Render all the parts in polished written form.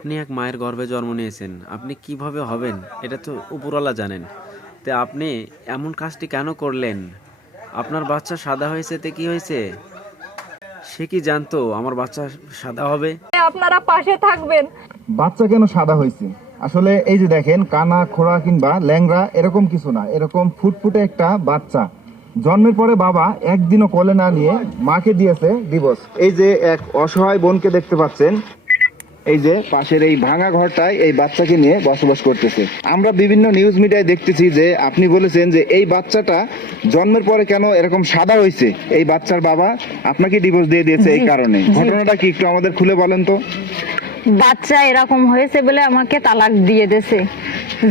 আপনি এক মায়ের গর্ভে জন্ম নিয়েছেন, আপনি কিভাবে হবেন এটা তো উপরওয়ালা জানেন। তো আপনি এমন কাজটি কেন করলেন? আপনার বাচ্চা সাদা হয়েছে তে কি হয়েছে? সে কি জানতো আমার বাচ্চা সাদা হবে? আপনারা পাশে থাকবেন। বাচ্চা কেন সাদা হয়েছে? আসলে এই যে দেখেন, কানা খোড়া কিংবা ল্যাংড়া এরকম কিছু না, এরকম ফুটফুটে একটা বাচ্চা। জন্মের পরে বাবা একদিনও কোলে না নিয়ে মাকে দিয়েছে ডিভোর্স। এই যে এক অসহায় বোনকে দেখতে পাচ্ছেন, এই যে পাশের এই ভাঙা ঘরটায় এই বাচ্চাকে নিয়ে বসবাস করতেছে। আমরা বিভিন্ন নিউজ মিডিয়ায় দেখতেছি যে আপনি বলেছেন যে এই বাচ্চাটা জন্মের পরে কেন এরকম সাদা হয়েছে, এই বাচ্চার বাবা আপনাকে ডিভোর্স দিয়ে দিয়েছে এই কারণে। ঘটনাটা কি একটু আমাদের খুলে বলেন তো। বাচ্চা এরকম হয়েছে বলে আমাকে তালাক দিয়ে দিয়েছে,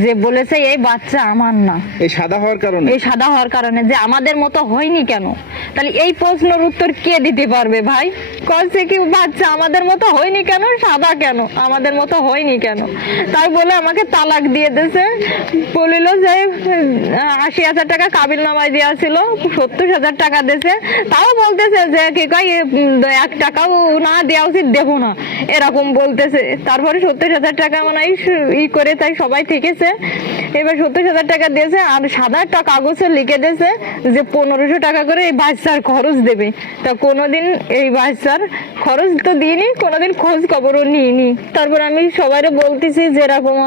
যে বলেছে এই বাচ্চা আমার না। এই সাদা হওয়ার কারণে? এই সাদা হওয়ার কারণে, যে আমাদের মতো হয়নি কেন। তাহলে এই প্রশ্নের উত্তর কে দিতে পারবে ভাই? কইছে কি বাচ্চা আমাদের মতো হয়নি কেন, সাদা কেন, আমাদের মতো হয়নি কেন, তাই বলে আমাকে তালাক দিয়ে দিয়েছে। বলিল যে 80,000 টাকা কাবিল নামায় দেওয়া ছিল, 70,000 টাকা দিয়েছে। তাও বলতেছে যে কি কয় 1 টাকাও না দেওয়া উচিত, দেবো না, এরকম বলতেছে। তারপরে 70,000 টাকা মনে হয় ই করে তাই সবাই থেকেছে। এবার 70,000 টাকা দিয়েছে, আর সাদা একটা কাগজে লিখে দিয়েছে যে 1500 টাকা করে এই বাচ্চার খরচ দেবে। তা কোনোদিন এই বাচ্চার খরচ তো দিইনি, কোনোদিন খোঁজ খবরও নিইনি। তারপর আমি সবাই বলতেছি যে এরকম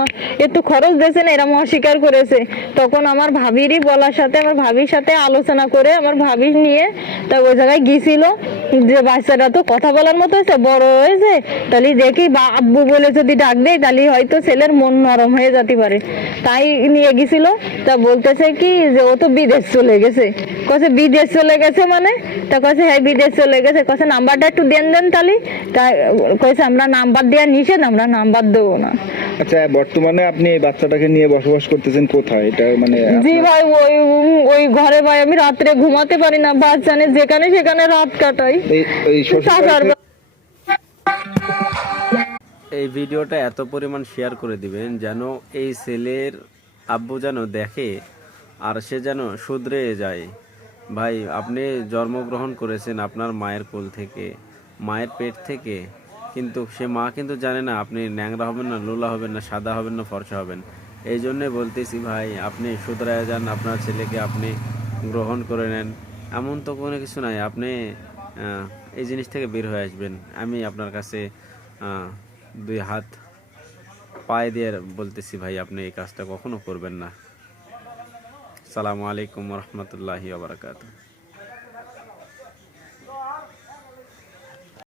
একটু খরচ দিয়েছেন, এরকম অস্বীকার করেছে। তখন আমার ভাবিরই বলার সাথে, আমার ভাবির সাথে আলোচনা করে আমার ভাবি নিয়ে তা ওই জায়গায় গিয়েছিল, যে বাচ্চাটা তো কথা বলার মতো হয়েছে, বড় হয়েছে, তাহলে দেখি বা আব্বু বলে যদি ডাক দেয় তাহলে হয়তো ছেলের মন নরম হয়ে যেতে পারে। তাই নিয়ে গেছিল। তা বলতেছে কি যে ও তো বিদেশ চলে গেছে। কছে বিদেশ চলে গেছে মানে? তা কছে হ্যাঁ বিদেশ চলে গেছে। কছে নাম্বারটা একটু দেন তাহলে। তা কইছে আমরা নাম্বার দেওয়া নিষেধ, আমরা নাম্বার দেবো না। আচ্ছা, বর্তমানে আপনি এই বাচ্চাটাকে নিয়ে বসবাস করতেছেন কোথায়? এটা মানে জি ভাই, ওই ওই ঘরে ভাই আমি রাত্রে ঘুমাতে পারি না, বাচ্চা নিয়ে যেখানে সেখানে রাত কাটাই। এই ভিডিওটা এত পরিমাণ শেয়ার করে দিবেন যেন এই ছেলের আব্বু যেন দেখে আর সে যেন শুধরে যায়। ভাই, আপনি জন্মগ্রহণ করেছেন আপনার মায়ের কোল থেকে, মায়ের পেট থেকে, কিন্তু সে মা কিন্তু জানে না আপনি ন্যাংরা হবেন না, লোলা হবেন না, সাদা হবেন না, ফর্সা হবেন। এই জন্যে বলতেছি ভাই, আপনি শুধরায় যান, আপনার ছেলেকে আপনি গ্রহণ করে নেন। এমন তো কোনো কিছু নাই, আপনি এই জিনিস থেকে বের হয়ে আসবেন। আমি আপনার কাছে 2 হাত পায়ে দিয়ে বলতেছি ভাই, আপনি এই কাজটা কখনো করবেন না। আসসালামু আলাইকুম ওয়া রাহমাতুল্লাহি ওয়া বারাকাতুহু।